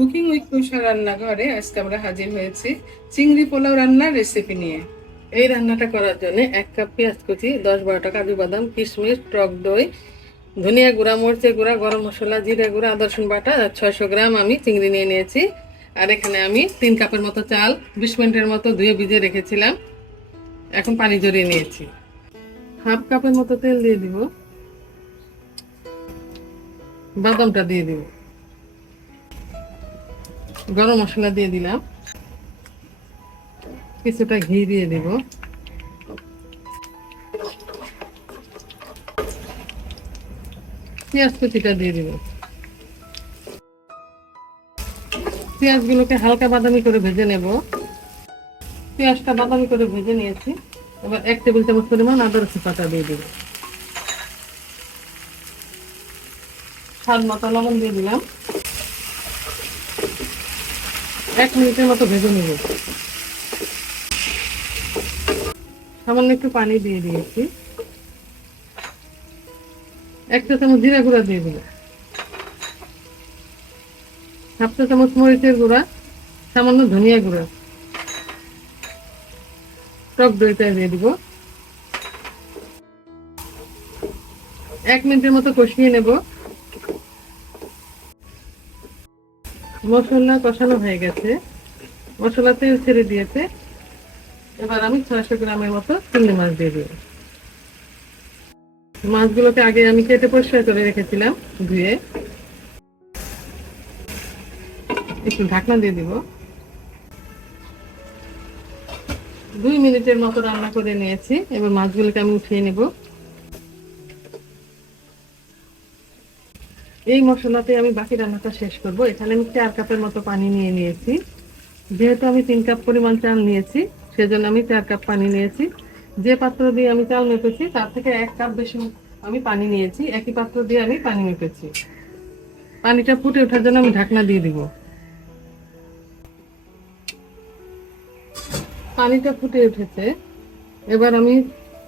Cooking with কুশা রান্নাঘরে আজকে আমরা হাজির হয়েছি চিংড়ি পোলাও রান্নার রেসিপি নিয়ে। এই রান্নাটা করার জন্য এক কাপ পেঁয়াজ কুচি, দশ বারোটা কাজু বাদাম কিশমিশ, টক দই, ধনিয়া গুঁড়া, মরিচের গুঁড়া, গরম মশলা, জিরে গুঁড়া আদা রসুন বাটা ছয়শো গ্রাম আমি চিংড়ি নিয়ে নিয়েছি। আর এখানে আমি তিন কাপের মতো চাল, বিশ মিনিটের মতো ধুয়ে ভিজে রেখেছিলাম। এখন পানি জড়িয়ে নিয়েছি। হাফ কাপের মতো তেল দিয়ে দিব। বাদামটা দিয়ে দিব। গরম মশলা দিয়ে দিলাম। কিছুটা ঘি দিয়ে দিব। পেঁয়াজ কুচিটা দিয়ে দিব। পেঁয়াজগুলোকে হালকা বাদামি করে ভেজে নেব। পেঁয়াজটা বাদামি করে ভেজে নিয়েছি। এবার এক টেবিল চামচ পরিমাণ আদা রসুন পাতা দিয়ে দিব। স্বাদ মতো লবণ দিয়ে দিলাম। এক মিনিটের মতো ভেজে নেব। সামান্য একটু পানি দিয়ে দিয়েছি। একটা চামচ জিরা গুঁড়া দিয়ে দিল হাফ চা চামচ মরিচের গুঁড়া, সামান্য ধনিয়া গুঁড়া। টক দইটা দিয়ে দিব। এক মিনিটের মতো কষিয়ে নেব। মশলা কষানো হয়ে গেছে। মশলা তেল ছেড়ে দিয়েছে। এবার আমি ছয়শো গ্রামের মতো চিংড়ি মাছ দিয়ে দিব। মাছগুলোকে আগে আমি কেটে পরিষ্কার করে রেখেছিলাম ধুয়ে। একটু ঢাকনা দিয়ে দিব। দুই মিনিটের মতো রান্না করে নিয়েছি। এবার মাছগুলোকে আমি উঠিয়ে নেব। এই মশলাতে আমি বাকি রান্নাটা শেষ করব। এখানে আমি চার কাপের মতো পানি নিয়ে নিয়েছি। যেহেতু আমি তিন কাপ পরিমাণ চাল নিয়েছি, সেজন্য আমি চার কাপ পানি নিয়েছি। যে পাত্র দিয়ে আমি চাল মেপেছি, তার থেকে এক কাপ বেশি আমি পানি নিয়েছি। একই পাত্র দিয়ে আমি পানি মেপেছি। পানিটা ফুটে ওঠার জন্য আমি ঢাকনা দিয়ে দিব। পানিটা ফুটে উঠেছে। এবার আমি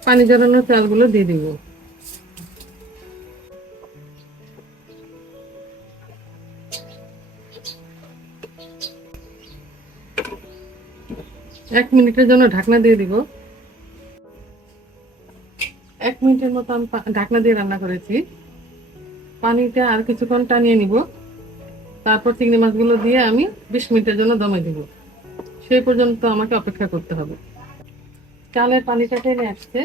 পানি জড়ানো চালগুলো দিয়ে দিব। এক মিনিটের জন্য ঢাকনা দিয়ে দিব। এক মিনিটের মতো আমি ঢাকনা দিয়ে রান্না করেছি। পানিটা আর কিছুক্ষণ টানিয়ে নিব। তারপর চিংড়ি মাছগুলো দিয়ে আমি বিশ মিনিটের জন্য দমে দিব। সেই পর্যন্ত আমাকে অপেক্ষা করতে হবে। চালের পানিটা টেনে আসছে।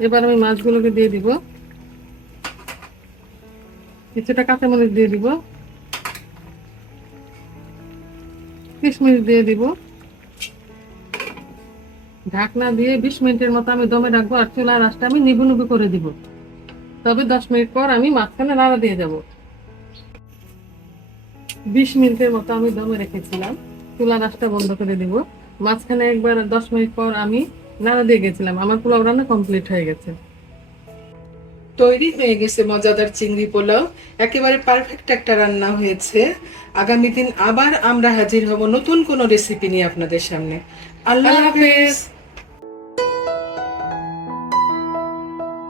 এবার আমি মাছগুলোকে দিয়ে দিব। কিছুটা কাঁচামরিচ দিয়ে দিব। কিশমিশ দিয়ে দিব। ঢাকনা দিয়ে বিশ মিনিটের মতো আমি দমে রাখব আর চুলার রাসটা আমি নিবু নিবু করে দিব। তবে দশ মিনিট পর আমি মাঝখানে নাড়া দিয়ে যাব। বিশ মিনিটের মতো আমি দমে রেখেছিলাম। চুলা রাসটা বন্ধ করে দিব। মাঝখানে একবার দশ মিনিট পর আমি নাড়া দিয়ে গেছিলাম। আমার পোলাও রান্না কমপ্লিট হয়ে গেছে। তৈরি হয়ে গেছে মজাদার চিংড়ি পোলাও। একেবারে পারফেক্ট একটা রান্না হয়েছে। আগামী দিন আবার আমরা হাজির হব নতুন কোনো রেসিপি নিয়ে আপনাদের সামনে। আল্লাহ হাফেজ।